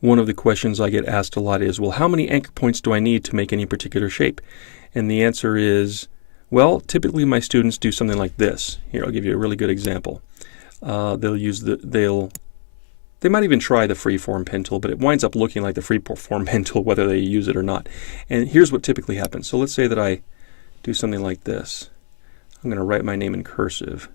one of the questions I get asked a lot is, well, how many anchor points do I need to make any particular shape? And the answer is, well, typically my students do something like this. Here, I'll give you a really good example. They might even try the freeform pen tool, but it winds up looking like the freeform pen tool whether they use it or not. And here's what typically happens. So let's say that I do something like this. I'm going to write my name in cursive.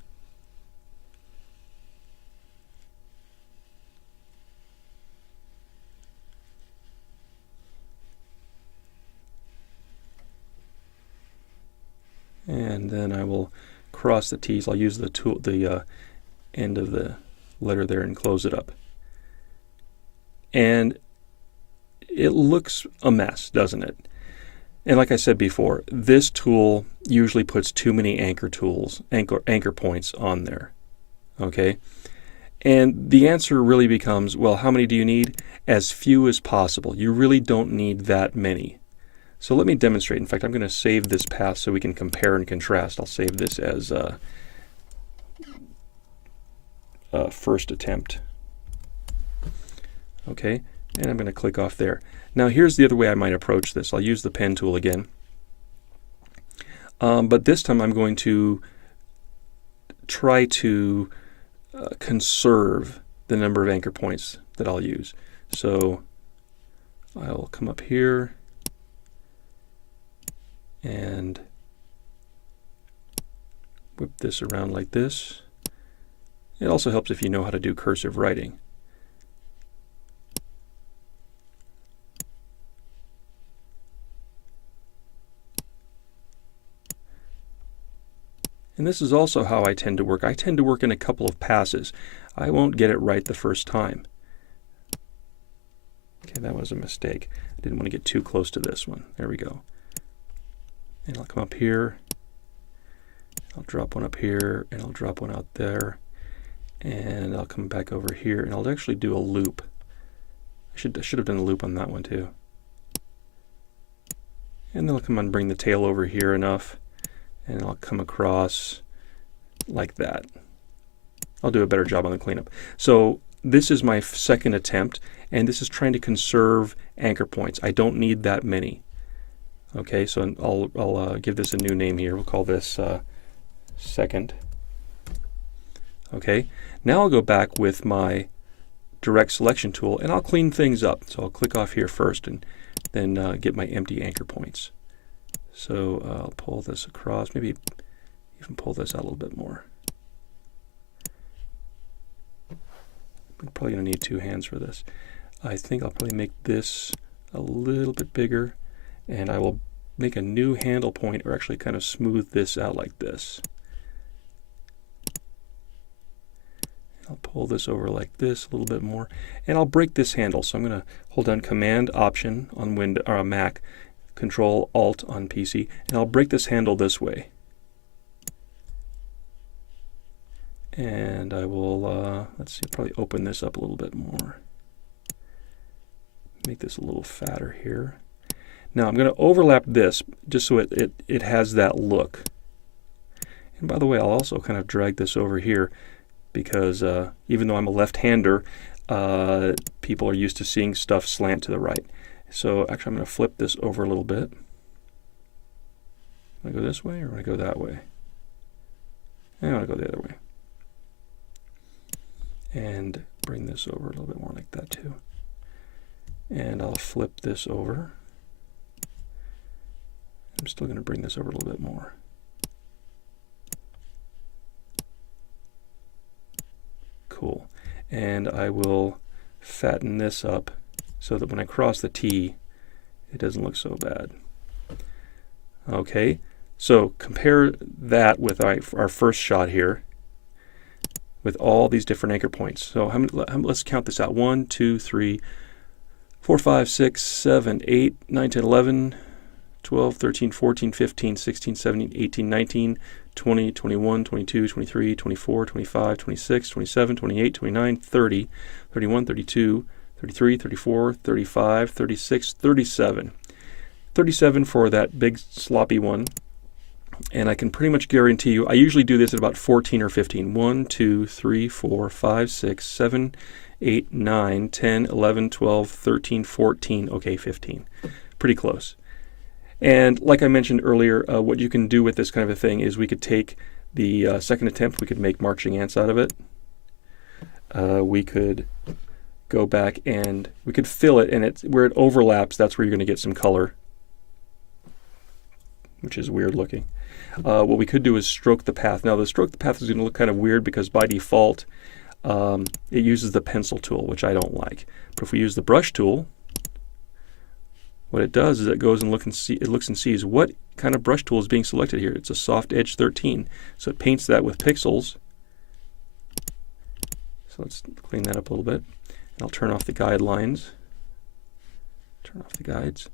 And then I will cross the T's. I'll use the end of the letter there and close it up. And it looks a mess, doesn't it? And like I said before, this tool usually puts too many anchor points on there. Okay? And the answer really becomes, well, how many do you need? As few as possible. You really don't need that many. So let me demonstrate. In fact, I'm going to save this path so we can compare and contrast. I'll save this as first attempt. Okay, and I'm going to click off there. Now here's the other way I might approach this. I'll use the pen tool again. But this time I'm going to try to conserve the number of anchor points that I'll use. So I'll come up here and whip this around like this. It also helps if you know how to do cursive writing. And this is also how I tend to work. I tend to work in a couple of passes. I won't get it right the first time. Okay, that was a mistake. I didn't want to get too close to this one. There we go. And I'll come up here. I'll drop one up here, and I'll drop one out there. And I'll come back over here, and I'll actually do a loop. I should have done a loop on that one too. And then I'll come and bring the tail over here enough, and I'll come across like that. I'll do a better job on the cleanup. So this is my second attempt, and this is trying to conserve anchor points. I don't need that many. Okay, so I'll give this a new name here. We'll call this second. Okay, now I'll go back with my direct selection tool, and I'll clean things up. So I'll click off here first, and then get my empty anchor points. So I'll pull this across, maybe even pull this out a little bit more. I'm probably going to need two hands for this. I think I'll probably make this a little bit bigger, and I will make a new handle point, or actually kind of smooth this out like this. I'll pull this over like this a little bit more, and I'll break this handle. So I'm going to hold down Command Option on Windows or Mac, Control Alt on PC, and I'll break this handle this way. And I will let's see, probably open this up a little bit more. Make this a little fatter here. Now I'm going to overlap this just so it has that look. And by the way, I'll also kind of drag this over here, because even though I'm a left-hander, people are used to seeing stuff slant to the right. So actually I'm going to flip this over a little bit. I go this way, or I go that way? I want to go the other way. And bring this over a little bit more like that too. And I'll flip this over. I'm still going to bring this over a little bit more. Cool. And I will fatten this up so that when I cross the T, it doesn't look so bad. Okay, so compare that with our first shot here with all these different anchor points. So let's count this out. 1, 2, 3, 4, 5, 6, 7, 8, 9, 10, 11, 12, 13, 14, 15, 16, 17, 18, 19, 20, 21, 22, 23, 24, 25, 26, 27, 28, 29, 30, 31, 32, 33, 34, 35, 36, 37. 37 for that big sloppy one. And I can pretty much guarantee you, I usually do this at about 14 or 15. 1, 2, 3, 4, 5, 6, 7, 8, 9, 10, 11, 12, 13, 14, okay, 15. Pretty close. And like I mentioned earlier, what you can do with this kind of a thing is we could take the second attempt, we could make marching ants out of it. We could go back and we could fill it, and where it overlaps, that's where you're going to get some color, which is weird looking. What we could do is stroke the path. Now the stroke the path is going to look kind of weird because by default it uses the pencil tool, which I don't like. But if we use the brush tool, what it does is it goes and looks and sees what kind of brush tool is being selected here. It's a soft edge 13, so it paints that with pixels. So let's clean that up a little bit. I'll turn off the guidelines, turn off the guides,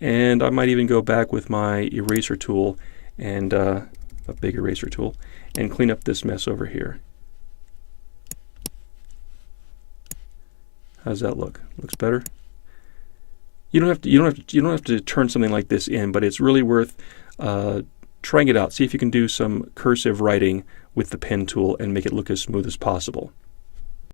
and I might even go back with my eraser tool and a big eraser tool and clean up this mess over here. How does that look? Looks better? You don't have to turn something like this in, but it's really worth trying it out. See if you can do some cursive writing with the pen tool and make it look as smooth as possible.